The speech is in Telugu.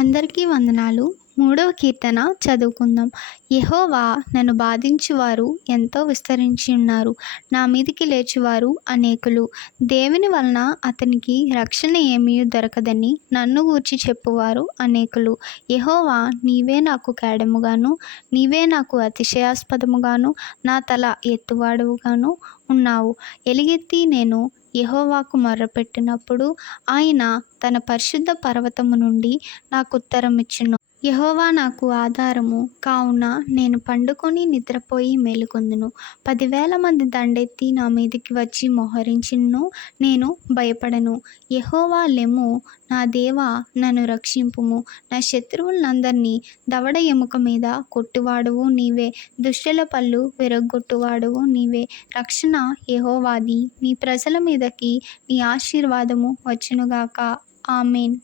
అందరికీ వందనాలు. మూడవ కీర్తన చదువుకుందాం. యెహోవా నన్ను బాధించువారు ఎంతో విస్తరించి ఉన్నారు. నా మీదికి లేచువారు అనేకులు. దేవుని వలన అతనికి రక్షణ ఏమీ దొరకదని నన్ను గూర్చి చెప్పువారు అనేకులు. యెహోవా నీవే నాకు కేడముగాను, నీవే నాకు అతిశయాస్పదముగాను, నా తల ఎత్తువాడవుగాను ఉన్నావు. ఎలుగెత్తి నేను యెహోవాకు మొర్రపెట్టినప్పుడు ఆయన తన పరిశుద్ధ పర్వతము నుండి నాకుత్తరమిచ్చును. యెహోవా నాకు ఆధారము కావున నేను పండుకొని నిద్రపోయి మేలుకొందును. 10,000 మంది దండెత్తి నా మీదికి వచ్చి మోహరించినను నేను భయపడను. యెహోవా లెమ్ము, నా దేవా నన్ను రక్షింపుము. నా శత్రువులందరినీ దవడ ఎముక మీద కొట్టువాడవు నీవే, దుష్టుల పళ్ళు విరగ్గొట్టువాడవు నీవే. రక్షణ యెహోవాది, నీ ప్రజల మీదకి నీ ఆశీర్వాదము వచ్చునుగాక. ఆమేన్.